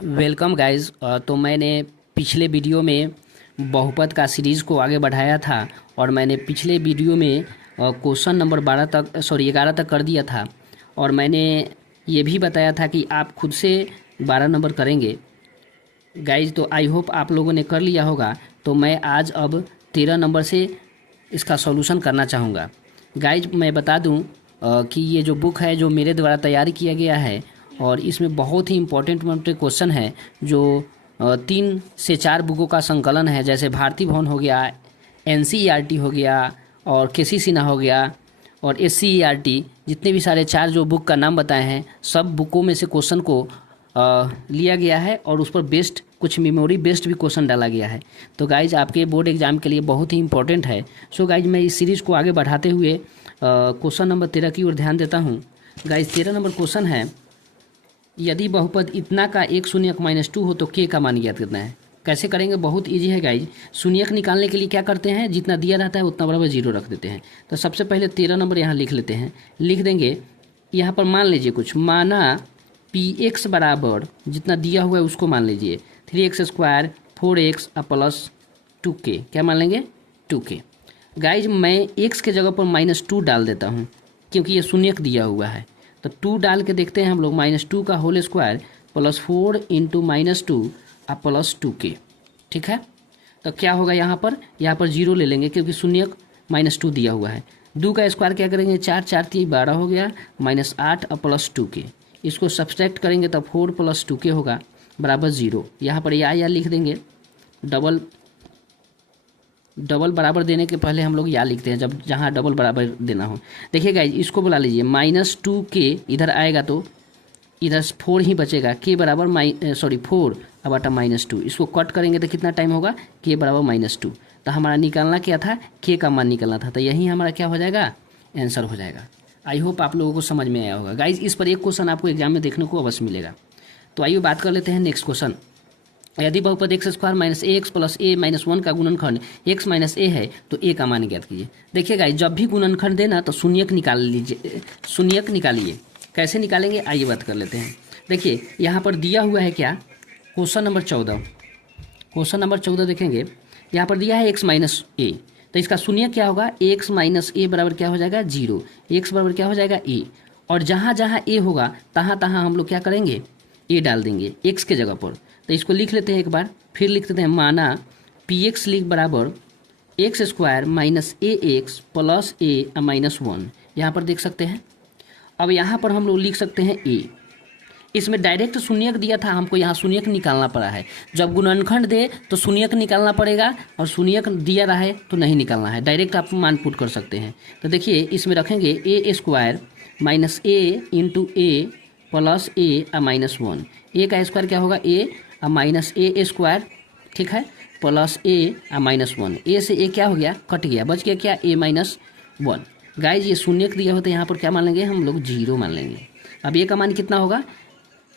Welcome guys. तो मैंने पिछले वीडियो में बहुपद का सीरीज़ को आगे बढ़ाया था और मैंने पिछले वीडियो में क्वेश्चन नंबर 11 तक कर दिया था। और मैंने ये भी बताया था कि आप खुद से 12 नंबर करेंगे गाइज। तो आई होप आप लोगों ने कर लिया होगा। तो मैं आज अब 13 नंबर से इसका सॉल्यूशन करना चाहूँगा। गाइज मैं बता दूँ कि ये जो बुक है जो मेरे द्वारा तैयार किया गया है और इसमें बहुत ही इम्पोर्टेंट क्वेश्चन है जो 3 से 4 बुकों का संकलन है, जैसे भारती भवन हो गया, NCERT हो गया और KC सिन्हा हो गया और SCERT। जितने भी सारे 4 जो बुक का नाम बताए हैं सब बुकों में से क्वेश्चन को लिया गया है और उस पर बेस्ड कुछ मेमोरी बेस्ड भी क्वेश्चन डाला गया है। तो गाइज आपके बोर्ड एग्जाम के लिए बहुत ही इंपॉर्टेंट है। सो गाइज मैं इस सीरीज़ को आगे बढ़ाते हुए क्वेश्चन नंबर 13 की ओर ध्यान देता हूँ। गाइज 13 नंबर क्वेश्चन है, यदि बहुपद इतना का 1 शून्यक -2 हो तो k का मान ज्ञात करना है। कैसे करेंगे? बहुत इजी है गाइज। शून्यक निकालने के लिए क्या करते हैं, जितना दिया रहता है उतना बराबर 0 रख देते हैं। तो सबसे पहले 13 नंबर यहाँ लिख लेते हैं। लिख देंगे यहाँ पर, मान लीजिए कुछ माना px बराबर जितना दिया हुआ है उसको मान लीजिए 3x² 4x प्लस 2k। क्या मान लेंगे? 2k। गाइज मैं x के जगह पर -2 डाल देता हूँ क्योंकि ये शून्यक दिया हुआ है। तो 2 डाल के देखते हैं हम लोग। -2 का whole square plus 4 into -2 plus 2k। ठीक है, तो क्या होगा यहाँ पर 0 ले लेंगे क्योंकि शून्यक -2 दिया हुआ है। 2 का स्क्वायर क्या करेंगे, 4 4 3 12 हो गया, -8 प्लस 2k। इसको सब्सट्रैक्ट करेंगे तो 4 प्लस 2k होगा बराबर 0। यहाँ पर या लिख देंगे। डबल बराबर देने के पहले हम लोग या लिखते हैं जब जहाँ डबल बराबर देना हो। देखिए गाइज इसको बुला लीजिए, -2k इधर आएगा तो इधर 4 ही बचेगा। k बराबर 4 बटा -2। इसको कट करेंगे तो कितना टाइम होगा, k बराबर -2। तो हमारा निकालना क्या था, k का मान निकालना था। तो यही हमारा क्या हो जाएगा, आंसर हो जाएगा। आई होप आप लोगों को समझ में आया होगा। गाइज इस पर एक क्वेश्चन आपको एग्जाम में देखने को अवश्य मिलेगा। तो आइए बात कर लेते हैं नेक्स्ट क्वेश्चन। यदि बहुपद x² - ax प्लस a - 1 का गुणनखंड x - a है तो a का मान ज्ञात कीजिए। देखिए गाइज जब भी गुणनखंड देना तो शून्यक निकाल लीजिए, शून्यक निकालिए। कैसे निकालेंगे आइए बात कर लेते हैं। देखिए यहाँ पर दिया हुआ है क्या, क्वेश्चन नंबर 14। क्वेश्चन नंबर 14 देखेंगे, यहाँ पर दिया है x - a। तो इसका शून्यक क्या होगा, x - a बराबर क्या हो जाएगा, 0। x बराबर क्या हो जाएगा, a। और जहाँ जहाँ a होगा तहाँ तहाँ हम लोग क्या करेंगे, a डाल देंगे x के जगह पर। तो इसको लिख लेते हैं एक बार, फिर लिख देते हैं। माना px लिख बराबर x² - ax प्लस a - 1। यहाँ पर देख सकते हैं। अब यहाँ पर हम लोग लिख सकते हैं a। इसमें डायरेक्ट शून्यक दिया था, हमको यहाँ शून्यक निकालना पड़ा है। जब गुणनखंड दे तो शून्यक निकालना पड़ेगा और शून्यक दिया रहा है तो नहीं निकालना है, डायरेक्ट आप मान पुट कर सकते हैं। तो देखिए इसमें रखेंगे a² - a into a plus a - 1। a का स्क्वायर क्या होगा, a -a²। ठीक है, प्लस a - 1। a से a क्या हो गया, कट गया, बच गया क्या, a - 1। गाइज ये शून्यक दिया होता है, यहाँ पर क्या मान लेंगे हम लोग, 0 मान लेंगे। अब a का मान कितना होगा,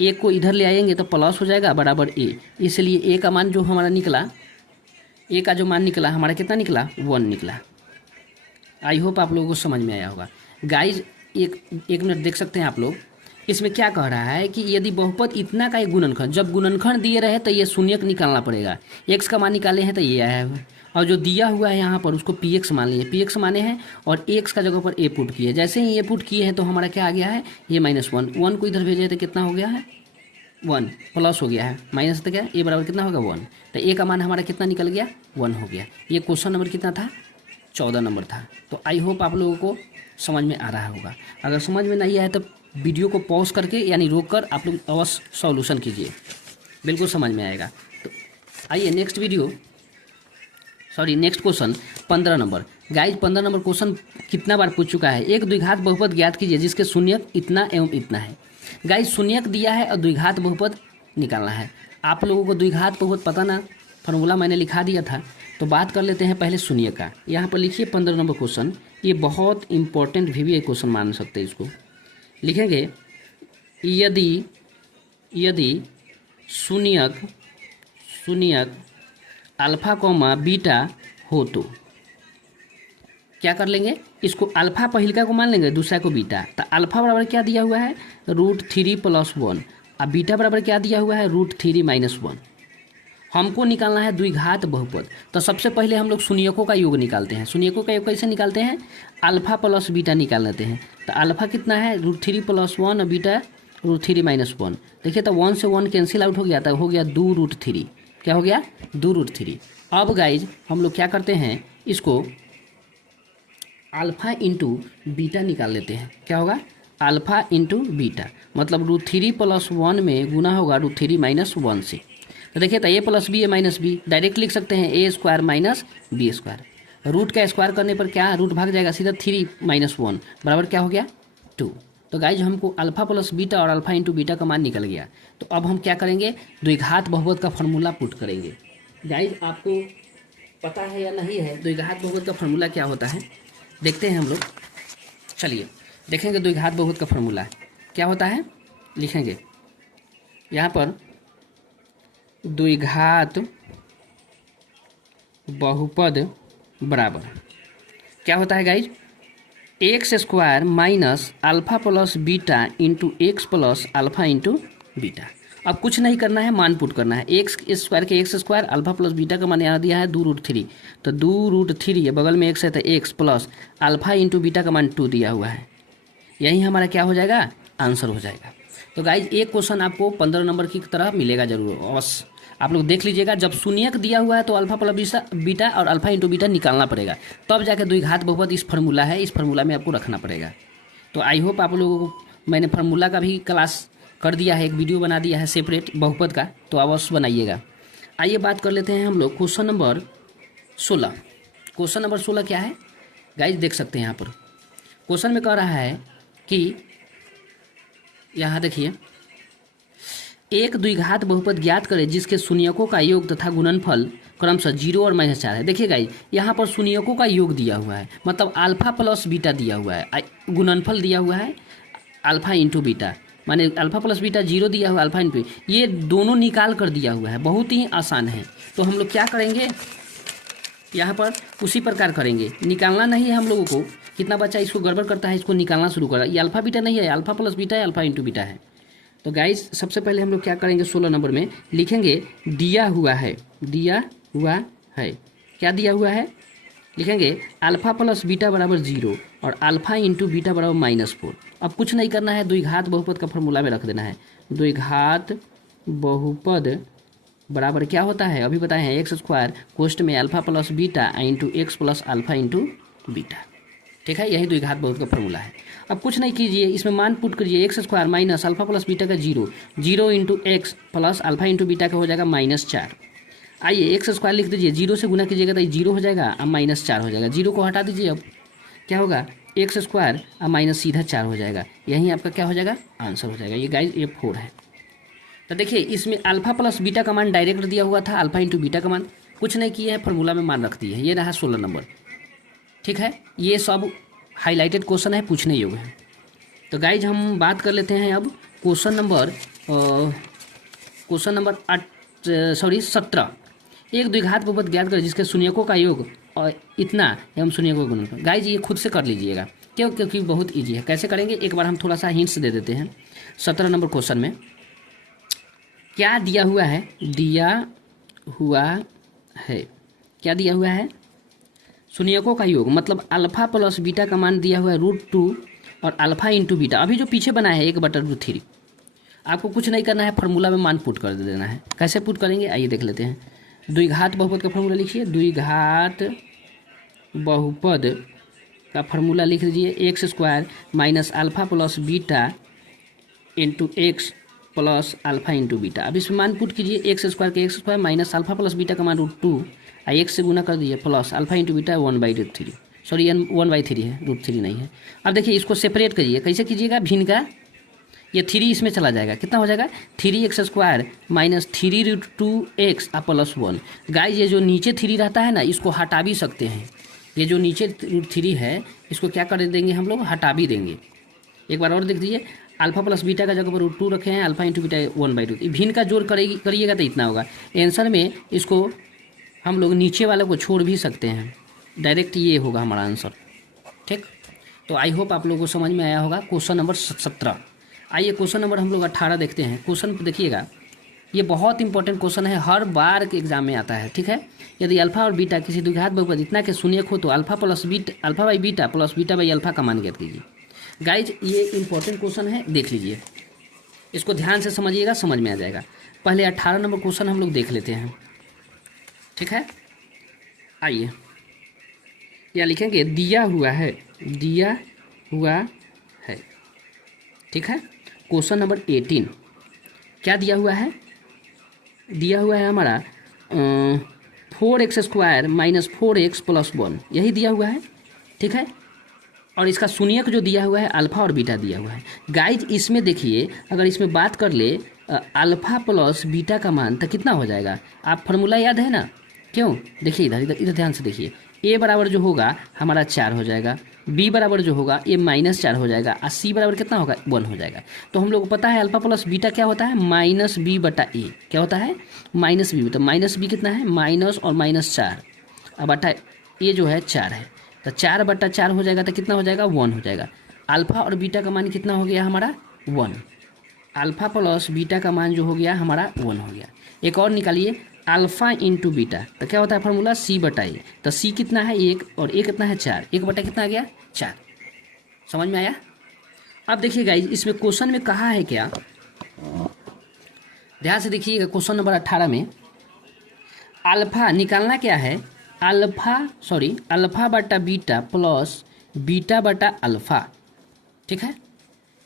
a को इधर ले आएंगे तो प्लस हो जाएगा बराबर a। इसलिए a का मान जो हमारा निकला, a का जो मान निकला हमारा कितना निकला, 1 निकला। आई होप आप लोगों को समझ में आया होगा। गाइज एक मिनट देख सकते हैं आप लोग, इसमें क्या कह रहा है कि यदि बहुपद इतना का एक गुणनखंड, जब गुणनखंड दिए रहे तो ये शून्यक निकालना पड़ेगा। x का मान निकाले हैं तो ये आया है, और जो दिया हुआ है यहाँ पर उसको px मान लिए, px माने हैं और x का जगह पर a पुट किए। जैसे ही a पुट किए हैं तो हमारा क्या आ गया है, ये -1। 1 को इधर भेजे तो कितना हो गया है, 1 प्लस हो गया है, माइनस तो क्या, a बराबर कितना होगा, 1। तो a का मान हमारा कितना निकल गया, 1 हो गया। ये क्वेश्चन नंबर कितना था, 14 नंबर था। तो आई होप आप लोगों को समझ में आ रहा होगा। अगर समझ में नहीं आया तो वीडियो को पॉज करके यानी रोक कर आप लोग अवश्य सॉल्यूशन कीजिए, बिल्कुल समझ में आएगा। तो आइए next question 15 number. Guys 15 number question कितना बार पूछ चुका है। एक द्विघात बहुपद ज्ञात कीजिए जिसके शून्यक इतना एवं इतना है। गाइज शून्यक दिया है और द्विघात बहुपद निकालना है। आप लोगों को द्विघात बहुपद पता ना, फॉर्मूला मैंने लिखा दिया था। तो बात कर लेते हैं पहले शून्य का। यहाँ पर लिखिए 15 नंबर क्वेश्चन, ये बहुत इंपॉर्टेंट भी क्वेश्चन मान सकते हैं। इसको लिखेंगे, यदि शून्यक अल्फा कॉमा बीटा हो तो क्या कर लेंगे, इसको अल्फा पहिलका को मान लेंगे, दूसरा को बीटा। तो अल्फा बराबर क्या दिया हुआ है, √3 + 1 अब बीटा बराबर क्या दिया हुआ है, √3 - 1। हमको निकालना है द्विघात बहुपद। तो सबसे पहले हम लोग शून्यकों का योग निकालते हैं। शून्यकों का योग कैसे निकालते हैं, अल्फा प्लस बीटा निकाल लेते हैं। तो अल्फा कितना है, √3 + 1 और बीटा √3 - 1। देखिए तो 1 से 1 कैंसिल आउट हो गया, तो हो गया 2√3। क्या हो गया, 2√3। अब गाइज हम लोग क्या करते हैं, इसको अल्फा इंटू बीटा निकाल लेते हैं। क्या होगा, अल्फा इंटू बीटा, मतलब √3 + 1 में गुना होगा √3 - 1 से। तो देखिए तो a + b a - b direct लिख सकते हैं, a² - b²। रूट का स्क्वायर करने पर क्या, रूट भाग जाएगा सीधा, 3 - 1 बराबर क्या हो गया, 2। तो गाइज हमको अल्फा प्लस बीटा और अल्फा इंटू बीटा का मान निकल गया। तो अब हम क्या करेंगे, द्विघात बहुपद का फॉर्मूला पुट करेंगे। गाइज आपको पता है या नहीं है द्विघात बहुपद का फॉर्मूला क्या होता है, देखते हैं हम लोग। चलिए देखेंगे द्विघात बहुपद का फॉर्मूला क्या होता है, लिखेंगे यहाँ पर द्विघात बहुपद बराबर क्या होता है guys, x² minus alpha plus beta into x plus alpha into beta. अब कुछ नहीं करना है, मान पुट करना है। x² के x², अल्फा प्लस बीटा का मान यहाँ दिया है 2√3, तो 2√3 बगल में x है तो x plus alpha into beta का मान 2 दिया हुआ है। यही हमारा क्या हो जाएगा, आंसर हो जाएगा। तो गाइज एक क्वेश्चन आपको 15 नंबर की तरह मिलेगा जरूर, बस आप लोग देख लीजिएगा। जब शून्यक दिया हुआ है तो अल्फा प्लस बीटा और अल्फा इंटू बीटा निकालना पड़ेगा, तब जाके द्विघात बहुपद इस फार्मूला है, इस फार्मूला में आपको रखना पड़ेगा। तो आई होप आप लोगों को मैंने फार्मूला का भी क्लास कर दिया है, एक वीडियो बना दिया है सेपरेट बहुपद का, तो अवश्य बनाइएगा। आइए बात कर लेते हैं हम लोग क्वेश्चन नंबर 16। क्वेश्चन नंबर 16 क्या है गाइज, देख सकते हैं यहाँ पर क्वेश्चन में कह रहा है कि यहाँ देखिए, एक द्विघात बहुपद ज्ञात करें जिसके शून्यकों का योग तथा गुणनफल क्रमशः 0 और -4 है। देखिए गाइज यहाँ पर शून्यकों का योग दिया हुआ है, मतलब अल्फा प्लस बीटा दिया हुआ है, गुणनफल दिया हुआ है अल्फा इंटू बीटा, माने अल्फा प्लस बीटा 0 दिया हुआ है, अल्फा इंटू, ये दोनों निकाल कर दिया हुआ है, बहुत ही आसान है। तो हम लोग क्या करेंगे, यहाँ पर उसी प्रकार करेंगे, निकालना नहीं है हम लोगों को। कितना बच्चा इसको गड़बड़ करता है, इसको निकालना शुरू करा। ये अल्फा बीटा नहीं है, अल्फा प्लस बीटा है, अल्फा इंटू बीटा है। तो गाइज सबसे पहले हम लोग क्या करेंगे, 16 नंबर में लिखेंगे दिया हुआ है, दिया हुआ है, क्या दिया हुआ है, लिखेंगे अल्फा प्लस बीटा बराबर 0 और अल्फा इंटू बीटा बराबर -4। अब कुछ नहीं करना है, द्विघात बहुपद का फॉर्मूला में रख देना है। द्विघात बहुपद बराबर क्या होता है, अभी बताए हैं, x² कोष्ट में alpha plus beta into x plus alpha into beta. ठीक है, यही द्विघात बहुपद का फॉर्मूला है। अब कुछ नहीं कीजिए, इसमें मान पुट करिए, x² minus alpha plus beta का 0 into x plus alpha into beta का हो जाएगा -4। आइए x² लिख दीजिए, 0 से गुना कीजिएगा तो ये 0 हो जाएगा, अब -4 हो जाएगा। 0 को हटा दीजिए, अब क्या होगा, x² अब माइनस सीधा 4 हो जाएगा। यही आपका क्या हो जाएगा, आंसर हो जाएगा। ये गाइज ये 4 है। तो देखिए इसमें अल्फा प्लस बीटा का मान डायरेक्ट दिया हुआ था, अल्फा इंटू बीटा का मान कुछ नहीं किया है, फॉर्मूला में मान रख दिया है। ये रहा 16 नंबर। ठीक है, ये सब हाईलाइटेड क्वेश्चन है, पूछने योग्य है। तो गाइज हम बात कर लेते हैं अब क्वेश्चन नंबर 17। एक द्विघात बहुपद ज्ञात करें जिसके शून्यकों का योग और इतना एवं शून्यकों का गुणनफल। गाइज ये खुद से कर लीजिएगा, क्यों, क्योंकि बहुत ईजी है। कैसे करेंगे, एक बार हम थोड़ा सा हिंट्स दे देते हैं। 17 नंबर क्वेश्चन में क्या दिया हुआ है, दिया हुआ है, क्या दिया हुआ है, शून्यकों का योग, मतलब अल्फा प्लस बीटा का मान दिया हुआ है √2 और अल्फा इंटू बीटा, अभी जो पीछे बना है 1/√3। आपको कुछ नहीं करना है, फार्मूला में मान पुट कर देना है। कैसे पुट करेंगे, आइए देख लेते हैं। द्विघात बहुपद का फार्मूला लिखिए, द्विघात बहुपद का फार्मूला लिख लीजिए, x² minus alpha plus beta into x plus alpha into beta. अब इसमें मान पुट कीजिए, x² के x² minus alpha plus beta का मान √2 और x से गुना कर दीजिए plus alpha into beta 1/3, sorry 1/3 है, √3 नहीं है। अब देखिए इसको सेपरेट करिए, कैसे कीजिएगा, भिन्न का ये 3 इसमें चला जाएगा, कितना हो जाएगा, 3x² minus 3√2x plus 1। Guys ये जो नीचे 3 रहता है ना, इसको हटा भी सकते हैं। ये जो नीचे √3 है इसको क्या कर देंगे हम लोग, हटा भी देंगे। एक बार और देख दीजिए, अल्फा प्लस बीटा का जगह पर √2 रखे हैं, अल्फा इंटू बीटा 1/2। भिन्न का जोड़ करिएगा तो इतना होगा। आंसर में इसको हम लोग नीचे वाले को छोड़ भी सकते हैं, डायरेक्ट ये होगा हमारा आंसर। ठीक, तो आई होप आप लोगों को समझ में आया होगा क्वेश्चन नंबर 17। आइए क्वेश्चन नंबर हम लोग 18 देखते हैं। क्वेश्चन देखिएगा, ये बहुत इंपॉर्टेंट क्वेश्चन है, हर बार के एग्जाम में आता है, ठीक है। यदि अल्फा और बीटा किसी द्विघात बहुपद इतना के शून्यक हो तो alpha by beta plus beta by alpha का मान ज्ञात कीजिए। गाइज ये इंपॉर्टेंट क्वेश्चन है, देख लीजिए, इसको ध्यान से समझिएगा, समझ में आ जाएगा। पहले 18 नंबर क्वेश्चन हम लोग देख लेते हैं, ठीक है। आइए या लिखेंगे दिया हुआ है, ठीक है। क्वेश्चन नंबर 18 क्या दिया हुआ है? दिया हुआ है हमारा 4x² माइनस 4x प्लस 1, यही दिया हुआ है, ठीक है। और इसका शून्यक जो दिया हुआ है अल्फा और बीटा दिया हुआ है। गाइज इसमें देखिए, अगर इसमें बात कर ले अल्फा प्लस बीटा का मान तो कितना हो जाएगा? आप फार्मूला याद है ना? क्यों? देखिए इधर ध्यान से देखिए, a बराबर जो होगा हमारा 4 हो जाएगा, b बराबर जो होगा ये -4 हो जाएगा, और c बराबर कितना होगा? 1 हो जाएगा। तो हम लोग को पता है अल्फा प्लस बीटा क्या होता है? -b/a। क्या होता है? -b। तो -b कितना है? माइनस और -4 अब बटा ये जो है 4 है, तो 4/4 हो जाएगा, तो कितना हो जाएगा? 1 हो जाएगा। अल्फा और बीटा का मान कितना हो गया हमारा? 1। अल्फा प्लस बीटा का मान जो हो गया हमारा 1 हो गया। एक और निकालिए, अल्फा इंटू बीटा, तो क्या होता है फार्मूला? c/a। तो c कितना है? 1 और a कितना है? 4। 1/, कितना आ गया? 4। समझ में आया? अब देखिए गाइज इसमें क्वेश्चन में कहा है क्या, ध्यान से देखिएगा। क्वेश्चन नंबर 18 में अल्फा निकालना क्या है? अल्फा बटा बीटा प्लस बीटा बटा अल्फा, ठीक है।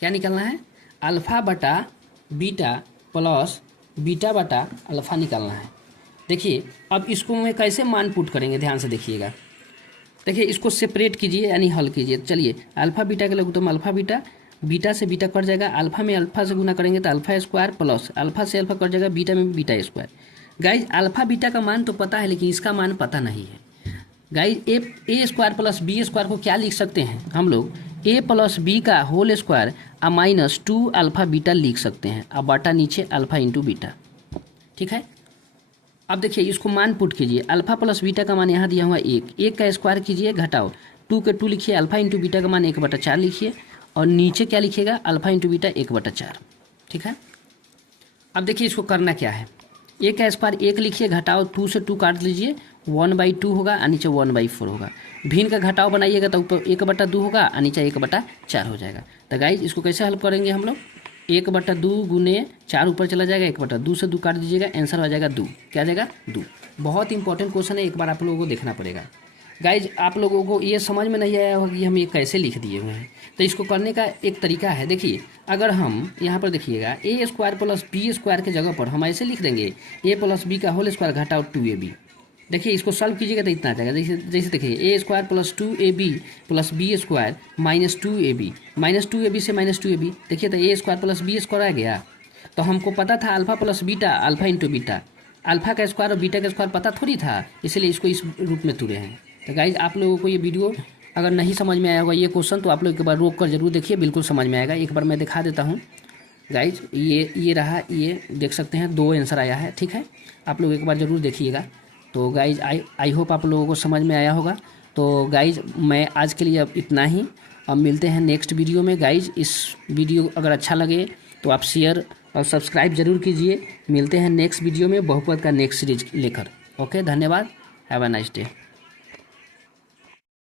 क्या निकालना है? अल्फा बटा बीटा प्लस बीटा बटा अल्फा निकालना है। देखिए अब इसको मैं कैसे मान पुट करेंगे, ध्यान से देखिएगा। देखिए इसको सेपरेट कीजिए यानी हल कीजिए। चलिए अल्फा बीटा के लघुत्तम अल्फा बीटा, बीटा से बीटा कट जाएगा, अल्फा में अल्फा से गुना करेंगे तो अल्फा स्क्वायर प्लस अल्फा से अल्फा कट जाएगा, बीटा में beta square. Guys alpha beta का मान तो पता है, लेकिन इसका मान पता नहीं है। गाइज ए स्क्वायर प्लस बी स्क्वायर को क्या लिख सकते हैं हम लोग? a प्लस बी का होल स्क्वायर और -2 अल्फा बीटा लिख सकते हैं, अब बटा नीचे अल्फा इंटू बीटा, ठीक है। अब देखिए इसको मान पुट कीजिए, अल्फा प्लस बीटा का मान यहाँ दिया हुआ 1 का स्क्वायर कीजिए, घटाओ 2 के 2 लिखिए, अल्फा इंटू बीटा का मान 1/4 लिखिए, और नीचे क्या लिखिएगा? अल्फा इंटू बीटा 1/4, ठीक है। अब देखिए इसको करना क्या है, 1 का स्क्वायर 1 लिखिए, घटाओ 2 से 2 काट लीजिए, 1/2 होगा और नीचे 1/4 होगा। भिन्न का घटाव बनाइएगा तो ऊपर 1/2 होगा और नीचे 1/4 हो जाएगा। तो गाइज इसको कैसे हल करेंगे हम लोग? 1/2 गुने 4 ऊपर चला जाएगा, 1/2 से 2 काट दीजिएगा, आंसर हो जाएगा 2। क्या आ जाएगा? 2। बहुत इंपॉर्टेंट क्वेश्चन है, एक बार आप लोगों को देखना पड़ेगा। गाइज आप लोगों को ये समझ में नहीं आया होगा कि हम ये कैसे लिख दिए हुए हैं, तो इसको करने का एक तरीका है। देखिए अगर हम यहाँ पर देखिएगा a square plus B square के जगह पर हम ऐसे लिख देंगे a प्लस बी का होल स्क्वायर घटाओ 2ab। देखिए इसको सॉल्व कीजिएगा तो इतना आ जाएगा। जैसे देखिए a square plus 2ab plus B square -2ab, -2ab से -2ab, देखिए तो a square plus B square आ गया। तो हमको पता था alpha plus beta, alpha into beta, alpha का स्क्वायर और बीटा का स्क्वायर पता थोड़ी था, इसलिए इसको इस रूप में तुरे हैं। तो गाइज आप लोगों को ये वीडियो अगर नहीं समझ में आया होगा ये क्वेश्चन, तो आप लोग एक बार रोक कर जरूर देखिए, बिल्कुल समझ में आएगा। एक बार मैं दिखा देता हूँ गाइज, ये रहा, ये देख सकते हैं 2 आंसर आया है, ठीक है। आप लोग एक बार ज़रूर देखिएगा। तो गाइज आई होप आप लोगों को समझ में आया होगा। तो गाइज मैं आज के लिए अब इतना ही, अब मिलते हैं नेक्स्ट वीडियो में। गाइज इस वीडियो अगर अच्छा लगे तो आप शेयर और सब्सक्राइब जरूर कीजिए। मिलते हैं नेक्स्ट वीडियो में बहुपद का नेक्स्ट सीरीज लेकर। ओके, धन्यवाद, हैव अ नाइस डे।